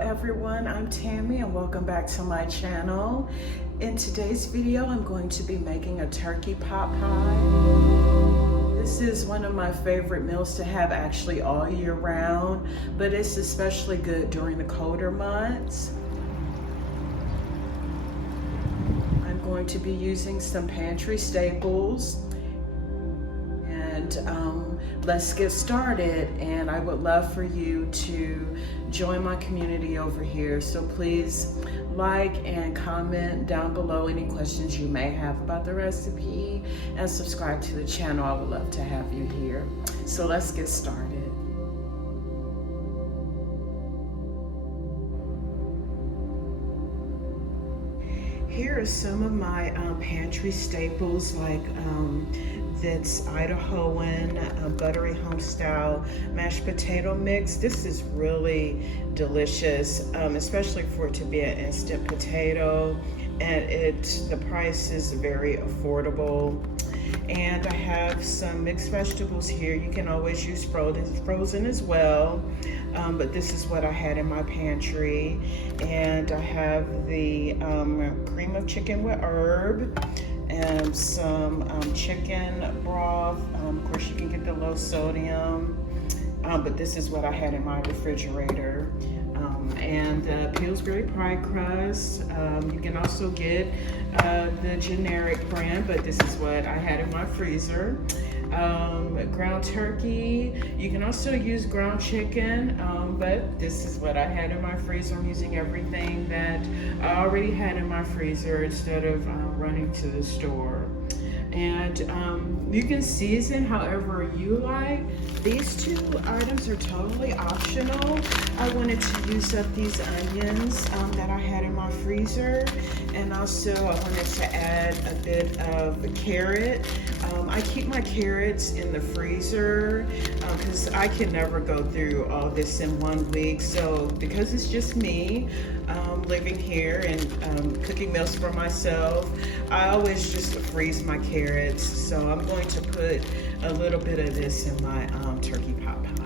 everyone, I'm Tammy and welcome back to my channel. In today's video, I'm going to be making a turkey pot pie. This is one of my favorite meals to have actually all year round, but it's especially good during the colder months. I'm going to be using some pantry staples. Let's get started, and I would love for you to join my community over here. So please like and comment down below any questions you may have about the recipe, and subscribe to the channel. I would love to have you here. So let's get started. Here are some of my pantry staples, like that's Idahoan buttery homestyle mashed potato mix. This is really delicious, especially for it to be an instant potato, and the price is very affordable. And I have some mixed vegetables here. You can always use frozen as well, but this is what I had in my pantry. And I have the cream of chicken with herb, and some chicken broth. Of course, you can get the low sodium, but this is what I had in my refrigerator. And Pillsbury pie crust. You can also get the generic brand, but this is what I had in my freezer. Ground turkey. You can also use ground chicken, but this is what I had in my freezer. I'm using everything that I already had in my freezer instead of running to the store. And you can season however you like. These two items are totally optional. I wanted to use up these onions that I had in my freezer, and also I wanted to add a bit of the carrot. I keep my carrots in the freezer because I can never go through all this in 1 week. So because it's just me living here and cooking meals for myself, I always just freeze my carrots. So I'm going to put a little bit of this in my turkey pot pie.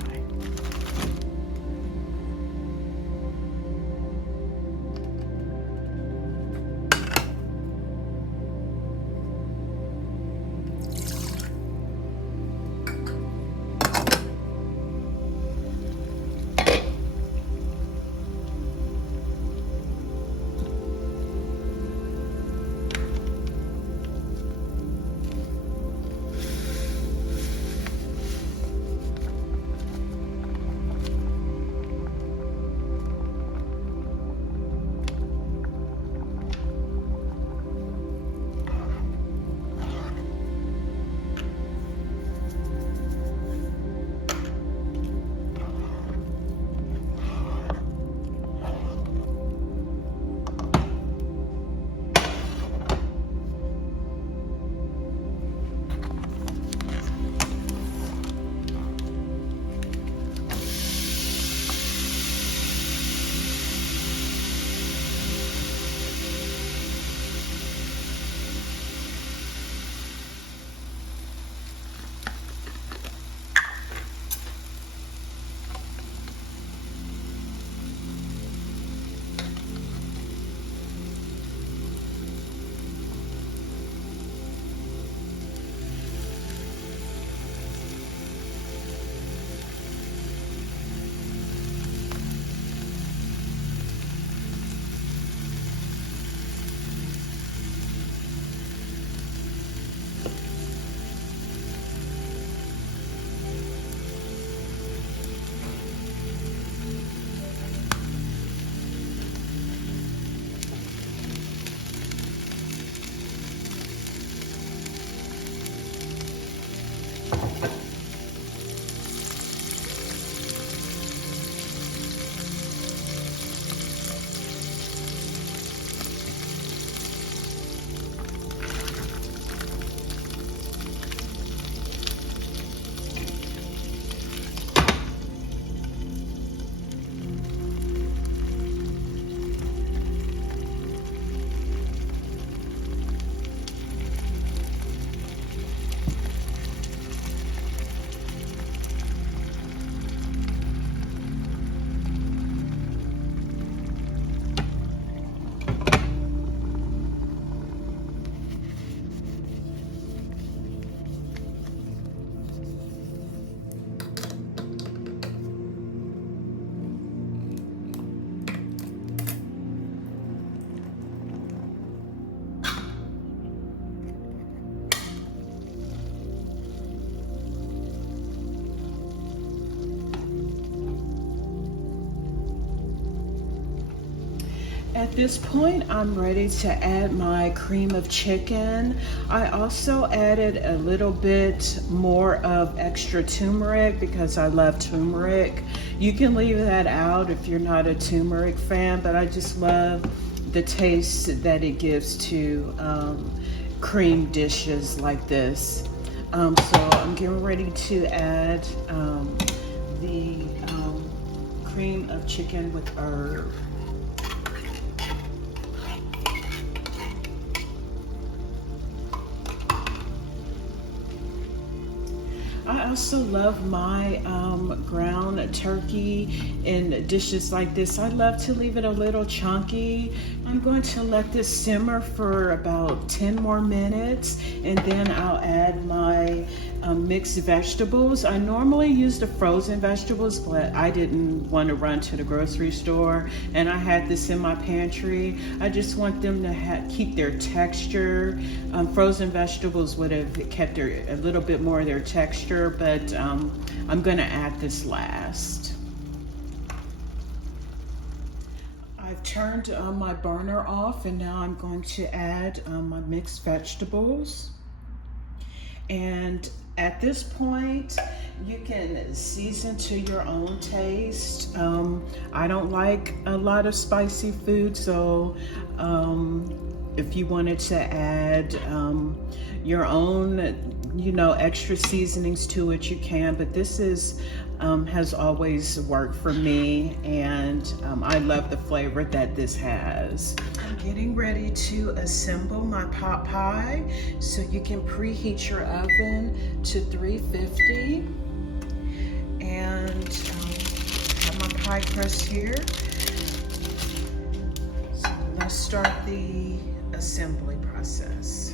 At this point, I'm ready to add my cream of chicken. I also added a little bit more of extra turmeric because I love turmeric. You can leave that out if you're not a turmeric fan, but I just love the taste that it gives to cream dishes like this. So I'm getting ready to add the cream of chicken with herb. I also love my ground turkey in dishes like this. I love to leave it a little chunky. I'm going to let this simmer for about 10 more minutes, and then I'll add my mixed vegetables. I normally use the frozen vegetables, but I didn't want to run to the grocery store, and I had this in my pantry. I just want them to keep their texture. Frozen vegetables would have kept a little bit more of their texture, but I'm gonna add this last. I've turned my burner off, and now I'm going to add my mixed vegetables. And at this point, you can season to your own taste. I don't like a lot of spicy food, so if you wanted to add your own, extra seasonings to it, you can, but this has always worked for me, and I love the flavor that this has. I'm getting ready to assemble my pot pie, so you can preheat your oven to 350, and I have my pie crust here. So let's start the assembly process.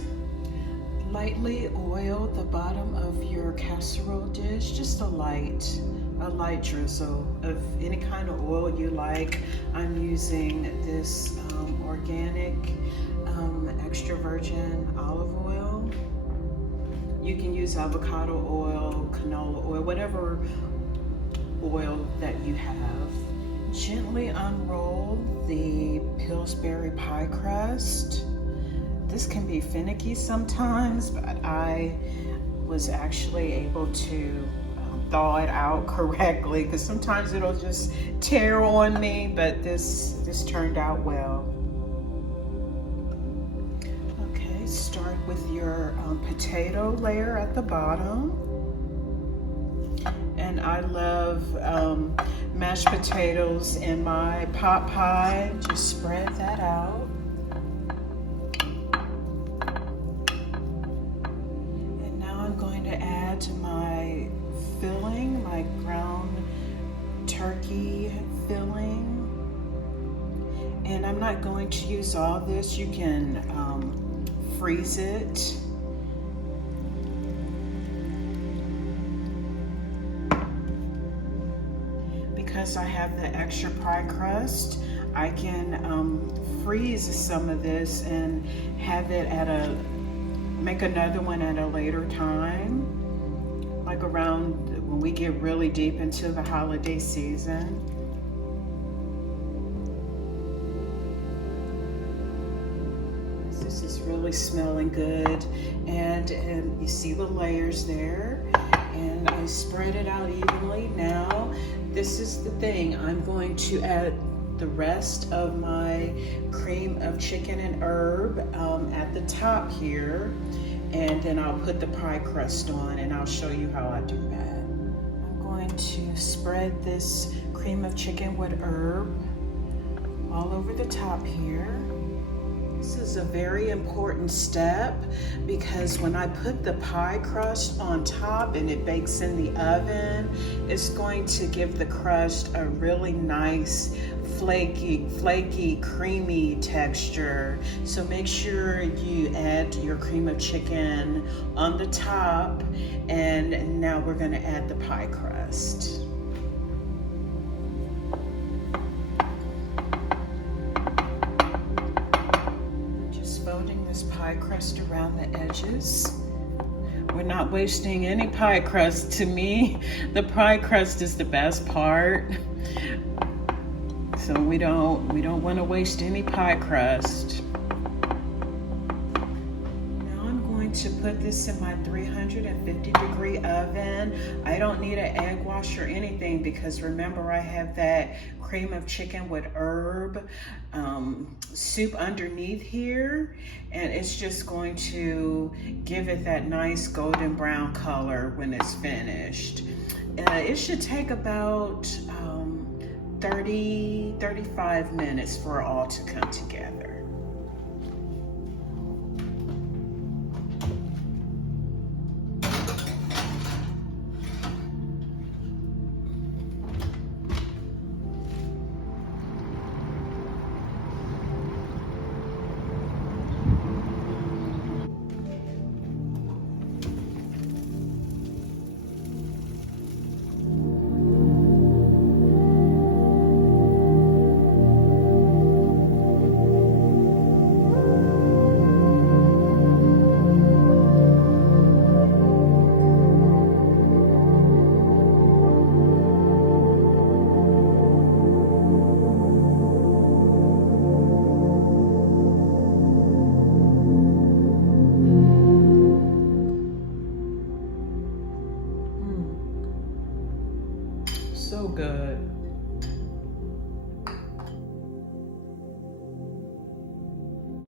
Lightly oil the bottom of your casserole dish, just a light drizzle of any kind of oil you like. I'm using this organic extra virgin olive oil. You can use avocado oil, canola oil, whatever oil that you have. Gently unroll the Pillsbury pie crust. This can be finicky sometimes, but I was actually able to thaw it out correctly, because sometimes it'll just tear on me, but this turned out well. Okay, start with your potato layer at the bottom. And I love mashed potatoes in my pot pie. Just spread that out. My filling, my ground turkey filling, and I'm not going to use all this. You can freeze it. Because I have the extra pie crust, I can freeze some of this and have it make another one at a later time, like around when we get really deep into the holiday season. This is really smelling good, and you see the layers there, and I spread it out evenly. Now, this is the thing, I'm going to add the rest of my cream of chicken and herb at the top here, and then I'll put the pie crust on, and I'll show you how I do that. I'm going to spread this cream of chicken with herb all over the top here. This is a very important step, because when I put the pie crust on top and it bakes in the oven, it's going to give the crust a really nice flaky, creamy texture. So make sure you add your cream of chicken on the top, and now we're going to add the pie crust. Folding this pie crust around the edges. We're not wasting any pie crust. To me, the pie crust is the best part. So we don't want to waste any pie crust. Now I'm going to put this in my 350-degree oven. I don't need an egg wash or anything because remember I have that cream of chicken with herb soup underneath here, and it's just going to give it that nice golden brown color when it's finished. It should take about 35 minutes for it all to come together. So good.